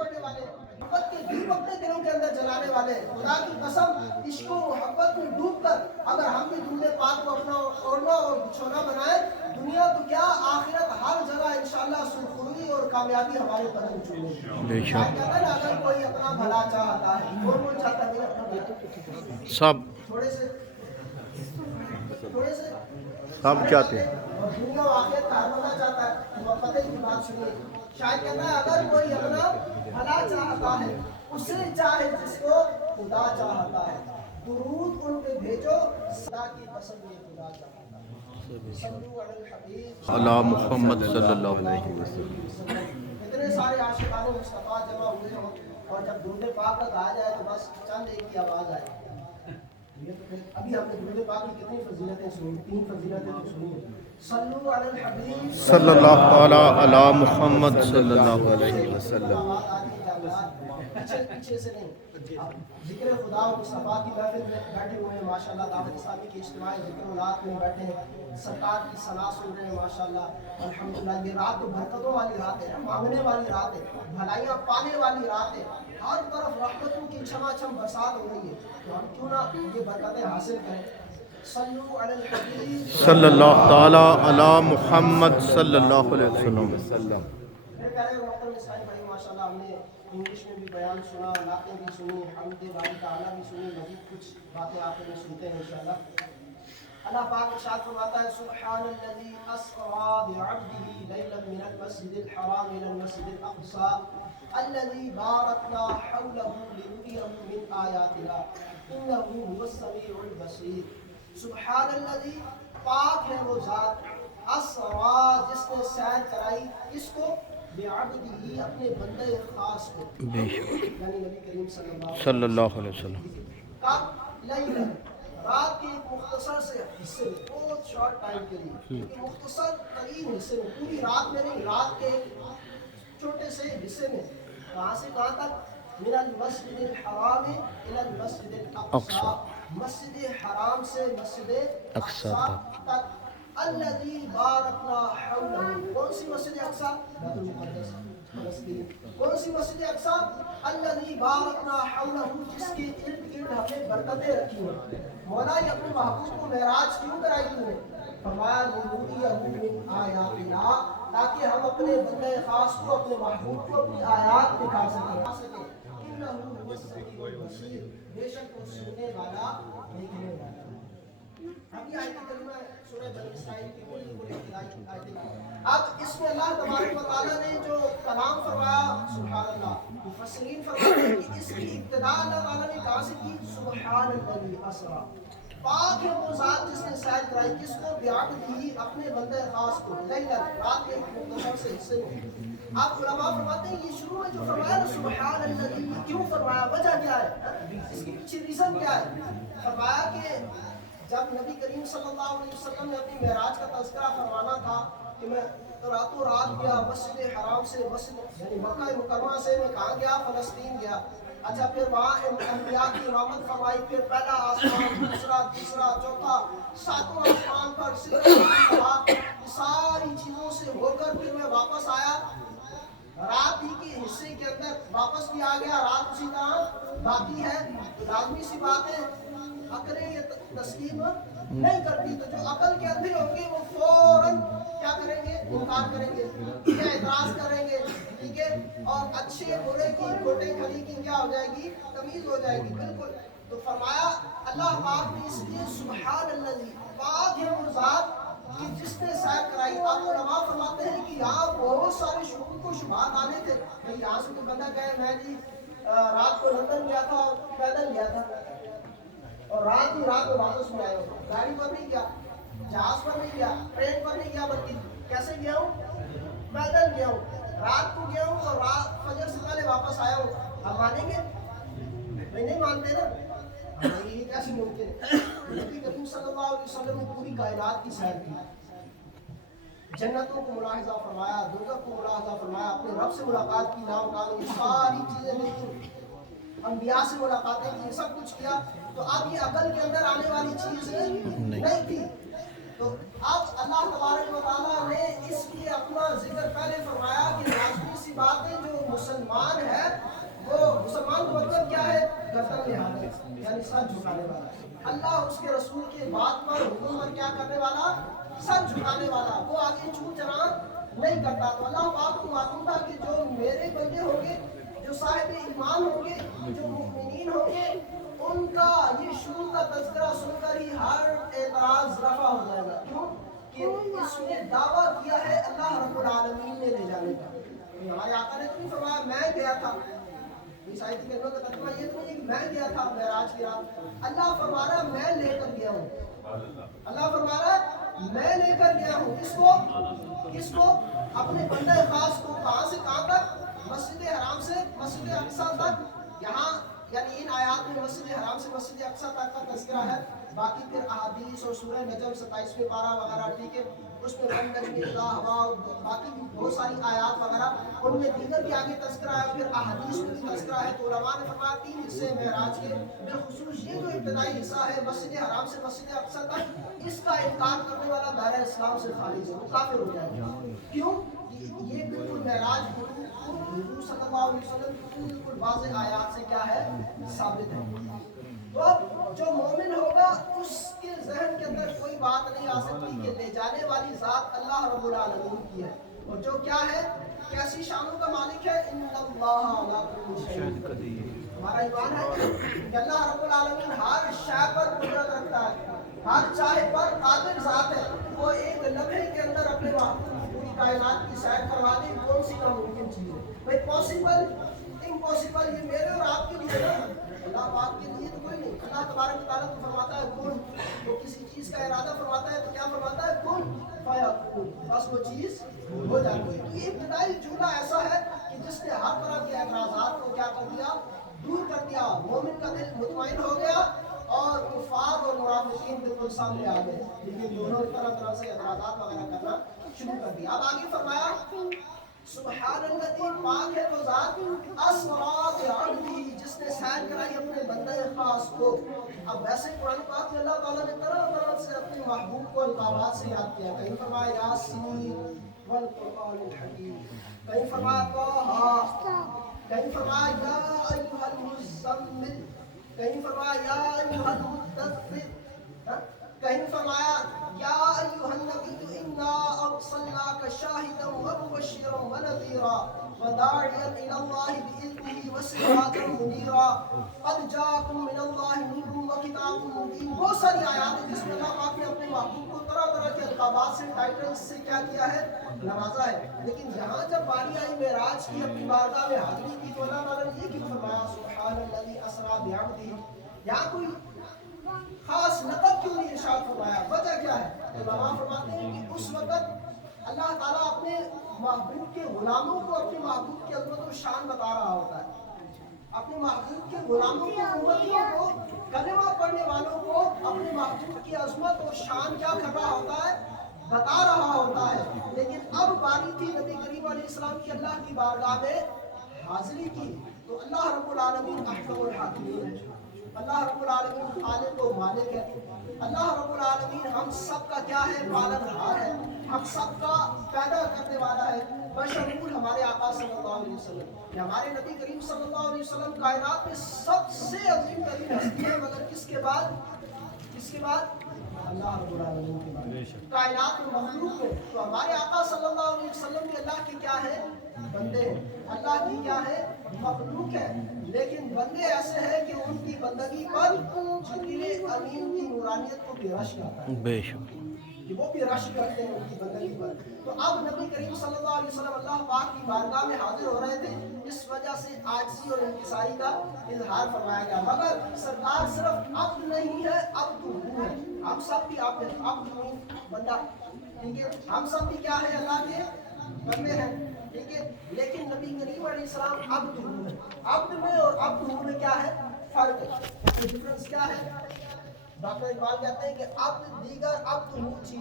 پڑھنے والے، محبت کے دیپ اپنے دلوں کے اندر جلانے والے، خدا کی قسم عشق و محبت میں ڈوب کر اگر ہم بھی درود پاک کو اپنا اوڑھنا اور بچھونا بنائیں، دنیا تو کیا آخرت ہر جگہ انشاءاللہ سرخروئی اور کامیابی ہمارے قدم چومے گی۔ بے شک کہتا ہے نا اگر کوئی اپنا بھلا چاہتا ہے، کون چاہتا ہے اپنا بھلا؟ سب تھوڑے سے سب سارے چاہتے چاہتے ہیں۔ ہیں، اور دنیا و آخرت کا ہر بندہ چاہتا ہے۔ محبت کی بات سنیے، شاید کہتا ہے اگر کوئی اپنا بھلا چاہتا ہے اسے چاہے جس کو خدا چاہتا ہے، درود ان پہ بھیجو صدا کی قسم یہ خدا چاہتا ہے۔ صلو علی الحبیب علی محمد صلی اللہ علیہ وسلم۔ اتنے سارے عاشقان مصطفیٰ جمع ہوئے ہوں اور جب درود پاک کا گایا جائے تو بس چند ایک کی آواز آئے۔ ابھی ہم نے درود پاک کی کتنی فضیلتیں سنی، 3 فضیلتیں تو سنی ہیں۔ صلو علی الحبیب صلی اللہ تعالی علی محمد صلی اللہ علیہ وسلم۔ پیچھے سے نہیں، ذکر خدا و مصطفیٰ کی محفل میں بیٹھے ہوئے ہیں ماشاءاللہ، دعوت اسلامی کے اجتماعی ذکر اولاد میں بیٹھے ہیں، سرکار کی ثنا سن رہے ہیں ماشاءاللہ الحمدللہ۔ یہ رات تو برکتوں والی رات ہے، مانگنے والی رات ہے، بھلائیاں پانے والی رات ہے، ہر طرف رحمتوں کی چھما چھم برسات ہو رہی ہے، تو ہم کیوں نہ یہ برکتیں حاصل کریں۔ صلو علی الحبیب صلی اللہ تعالی علی محمد صلی اللہ علیہ وسلم۔ میرے پیارے اور محترم اسرائیل بھائی، ماشاءاللہ ہم نے انگلش میں بھی بیان سنا، نعتیں بھی سنی، حمد باری تعالیٰ بھی سنی، مزید کچھ باتیں آپ بھی سنتے ہیں انشاءاللہ۔ اللہ پاک ارشاد فرماتا ہے سبحان الذی اسری بعبدہ لیلا من المسجد الحرام الى المسجد الاقصى الذی بارکنا حولہ لنریہ من آیاتنا انہ هو السمیع البصیر۔ سبحان الذی، پاک ہے وہ ذات، اسری، جس نے سیر کرائی، کس کو؟ بعبدہ، اپنے بندے خاص کو، بے شک یعنی نبی کریم صلی اللہ علیہ وسلم۔ کب؟ لیلا، رات کے ایک مختصر سے حصے میں، بہت شارٹ ٹائم کے لیے، ایک مختصر ترین حصے میں، پوری رات میں نہیں، رات کے ایک چھوٹے سے حصے میں، کہاں سے کہاں تک؟ من المسجد الحرام الى المسجد الاقصى، مسجد حرام سے مسجد اقصی اقصی تک، الذی بارکنا حولہ، کون سی مسجد اقصی؟ بیت المقدس فلسطین۔ کون سی مسجد اقصی؟ الذی بارکنا حولہ، جس کے ارد گرد ہم نے برکتیں رکھی ہیں۔ مولا یہ اپنے محبوب کو معراج کیوں کرائی تم نے؟ فرمایا لنریہ من آیاتنا، تاکہ ہم اپنے بندے خاص کو، اپنے محبوب کو اپنی آیات دکھا سکیں۔ انہ هو السمیع البصیر، بے شک وہ سننے والا دیکھنے والا۔ ابھی آیت کریمہ سورہ بنی اسرائیل کی بڑی بڑی ابتدائی آیتیں، اب اس میں اللہ تبارک و تعالیٰ نے جو کلام فرمایا، سبحان اللہ، مفسرین فرماتے ہیں کہ اس کی ابتدا اللہ تعالیٰ نے کہاں سے کی؟ سبحان الذی اسری، پاک ہے وہ ذات جس نے سیر کرائی، کس کو؟ بعبدہ، اپنے بندے خاص کو، لیلا، رات کے ایک مختصر سے حصے میں۔ اب علماء فرماتے ہیں یہ شروع میں جو فرمایا نا سبحان الذی، یہ کیوں فرمایا؟ وجہ کیا ہے؟ اس کی پیچھے ریزن کیا ہے؟ فرمایا کہ جب نبی کریم صلی اللہ علیہ وسلم نے اپنی معراج کا تذکرہ فرمانا تھا کہ میں راتوں رات گیا مسجد حرام سے، مسجد یعنی مکہ مکرمہ سے میں کہاں گیا؟ فلسطین گیا۔ اچھا پھر وہاں انبیاء کی امامت فرمائی، پھر پہلا آسمان، دوسرا، تیسرا، چوتھا، ساتواں آسمان پر سدرۃ المنتہا، یہ ساری چیزوں سے ہو کر پھر میں واپس آیا، رات ہی کے حصے کے اندر واپس بھی آ گیا، رات اسی طرح باقی ہے۔ تو لازمی سی بات ہے عقلیں یہ تسلیم نہیں کرتی، تو جو عقل کے اندھے ہوں گے وہ فوراً کیا کریں گے؟ انکار کریں گے یا اعتراض کریں گے، ٹھیک ہے؟ اور اچھے برے کی، کھوٹے کھری کی کیا ہو جائے گی؟ تمیز ہو جائے گی، بالکل۔ تو فرمایا اللہ پاک نے اس لیے سبحان الذی، پاک ہے وہ ذات کہ جس نے سیر کرائی۔ اب علماء فرماتے ہیں کہ یہاں بہت سارے شکوک و شبہات آنے تھے، کہ یہاں سے تو بندہ کہے میں جی رات کو لندن گیا تھا اور پیدل گیا تھا، اور رات میں واپس میں آیا ہوں، گاڑی پر نہیں گیا، جہاز پر نہیں گیا، ٹرین پر نہیں گیا، بلکہ کیسے گیا ہوں؟ پیدل گیا ہوں، رات کو گیا ہوں اور رات فجر سے پہلے واپس آیا ہوں۔ ہم مانیں گے؟ میں نہیں مانتے نا، یہ کیسے ممکن ہے؟ نبی کریم صلی اللہ علیہ وسلم نے پوری کائنات کی سیر کی، جنتوں کو ملاحظہ فرمایا، دوزخ کو ملاحظہ فرمایا، اپنے رب سے ملاقات کی، نام کام، یہ ساری چیزیں ملتی، انبیاء سے ملاقاتیں کی، سب کچھ کیا۔ تو اب یہ عقل کے اندر آنے والی چیز نہیں تھی، تو اب اللہ تبارک و تعالیٰ نے اس لیے اپنا ذکر پہلے فرمایا کہ لازمی سی بات ہے جو مسلمان ہے وہ مسلمان کا مطلب کیا ہے؟ گردن نہانے یعنی سر جھکانے والا. اللہ اس کے رسول کے بات پر حکم پر کیا کرنے والا؟ سر جھکانے والا. وہ آگے چون چرا نہیں کرتا. تو اللہ پاک کو معلوم تھا کہ جو میرے بندے ہوں گے، جو صاحب ایمان ہوں گے، جو مؤمنین ہوں گے، ان کا یہ شروع کا تذکرہ سن کر ہی ہر اعتراض رفع ہو جائے گا. کیوں کہ اس نے دعویٰ کیا ہے اللہ رب العالمین نے لے جانے کا. ہمارے آقا نے تو نہیں فرمایا میں گیا تھا. اس آیت کے کلمہ کا ترجمہ یہ تو نہیں کہ میں گیا تھا معراج کی رات. اللہ فرما رہا میں لے کر گیا ہوں. اللہ فرما رہا میں لے کر گیا ہوں. کس کو؟ اپنے بندہ خاص کو. کہاں سے کہاں تک؟ مسجد حرام سے مسجد اقصی تک. یہاں یعنی ان آیات میں مسجد حرام سے مسجد اقصی تک کا تذکرہ ہے. باقی پھر احادیث اور سورہ نجم 27ویں پارہ وغیرہ ٹھیک ہے، اس میں والنجم اذا ہوا اور باقی بھی بہت ساری آیات وغیرہ ان میں دیگر بھی آگے تذکرہ ہے. پھر احادیث میں بھی تذکرہ ہے. تو علماء نے فرمایا 3 حصے معراج کے، بالخصوص یہ جو ابتدائی حصہ ہے مسجد حرام سے مسجد اقصی تک، اس کا انکار کرنے والا دائرہ اسلام سے خارج ہے، وہ کافر ہو جائے گا. کیوں؟ یہ بالکل معراج حضور صلی اللہ علیہ وسلم کی بالکل واضح آیات سے کیا ہے؟ ثابت ہے. تو اب جو مومن ہوگا اس کے ذہن کے اندر کوئی بات نہیں آ سکتی کہ لے جانے والی ذات اللہ رب العالمین کی ہے. اور جو کیا ہے؟ کیسی شانوں کا مالک ہے؟ ان اللہ علی کل شیء قدیر. ہمارا ایمان ہے کہ اللہ رب العالمین ہر شے پر قدرت رکھتا ہے، ہر چاہے پر قادر ذات ہے. وہ ایک لمحے کے اندر اپنے پوری کائنات کی سیر کروا دے. کون سی ناممکن چیز ہے بھائی؟ پاسبل امپاسبل یہ میرے اور آپ کے لیے ہے، اللہ پاک کے لیے تو کوئی نہیں. اللہ تبارک و تعالیٰ تو فرماتا ہے کن. وہ کسی چیز کا ارادہ فرماتا ہے تو کیا فرماتا ہے؟ کن فیکون. بس وہ چیز ہو جاتی ہے. تو یہ ابتدائی جملہ ایسا ہے کہ جس نے ہر طرح کے اعتراضات کو کیا کر دیا؟ دور کر دیا. مومن کا دل مطمئن ہو گیا اور کفار اور منافقین بالکل سامنے آ گئے، لیکن دونوں طرح سے اعتراضات وغیرہ کرنا شروع کر دیا. اب آگے فرمایا سبحان الذی، پاک ہے وہ ذات، اسرا بعبدہ، جس نے سیر کرائی اپنے بندہ خاص کو. اب ویسے قرآن پاک میں اللہ تعالیٰ نے طرح سے اپنے محبوب کو القابات سے یاد کیا. کہیں فرمایا یاسین والقرآن الحکیم، کہیں فرمایا طٰہٰ، کہیں فرمایا یا ایھا المزمل، کہیں فرمایا یا ایھا المدثر، کہیں فرمایا یا ایھا النبی انا ارسلناک شاہدا ومبشرا ونذیرا وداعیا الی اللہ باذنہ وسراجا منیرا قد جاءکم من اللہ نور وکتاب مبین. بہت ساری آیات ہیں جس میں اللہ پاک نے اپنے محبوب کو طرح کے القابات سے ٹائٹل سے کیا کیا ہے؟ نوازا ہے. لیکن یہاں جب باری آئی معراج کی اپنی بارگاہ میں حاضری کی تو اللہ تعالیٰ نے یہ کیوں فرمایا سبحان الذی اسرا بعبدہ؟ یہاں کوئی خاص لقب کیوں نہیں ارشاد فرمایا؟ وجہ کیا ہے؟ علماء فرماتے ہیں کہ اس وقت اللہ تعالیٰ اپنے محبوب کے غلاموں کو اپنے محبوب کی عظمت و شان بتا رہا ہوتا ہے. اپنے محبوب کے غلاموں کو، امتیوں کو، کلمہ پڑھنے والوں کو اپنے محبوب کی عظمت اور شان کیا کر رہا ہوتا ہے؟ بتا رہا ہوتا ہے. لیکن اب باری تھی نبی کریم علیہ السلام کی اللہ کی بارگاہ میں حاضری کی. تو اللہ رب العالمین احکم الحاکمین ہے. اللہ رب العالمین خالق و مالک ہے. اللہ رب العالمین ہم سب کا کیا ہے؟ پالنہار ہے. ہم سب کا پیدا کرنے والا ہے، بشمول ہمارے آقا صلی اللہ علیہ وسلم. ہمارے نبی کریم صلی اللہ علیہ وسلم کائنات میں سب سے عظیم ترین ہستی ہے، مگر کس کے بعد؟ کس کے بعد؟ اللہ رب العالمین کے بعد. کائنات میں مخلوق میں تو ہمارے آقا صلی اللہ علیہ وسلم بھی اللہ کے کیا ہے؟ بندے ہیں. اللہ کی کیا ہے؟ مخلوق ہے. لیکن بندے ایسے ہیں کہ ان کی بندگی پر جبریل امین کی نورانیت کو بھی رشک کرتا ہے، بے شک کہ وہ بھی رشک کرتے ہیں ان کی بندگی پر. تو اب نبی کریم صلی اللہ علیہ وسلم اللہ پاک کی بارگاہ میں حاضر ہو رہے تھے. اس وجہ سے عاجزی اور انکساری کا اظہار فرمایا گیا. مگر سرکار صرف عبد نہیں ہے، عبد ہو ہے. ہم سب بھی عبد ہیں، عبد نہیں بندہ، ٹھیک ہے. ہم سب بھی کیا ہے؟ اللہ کے بندے ہیں، ٹھیک ہے. لیکن نبی کریم علیہ السلام عبد ہو ہے. عبد میں اور عبد ہو میں کیا ہے؟ فرق ہے. ڈفرنس کیا ہے؟ ڈاکٹر اقبال کہتے ہیں کہ عبد دیگر عبد ہو چیز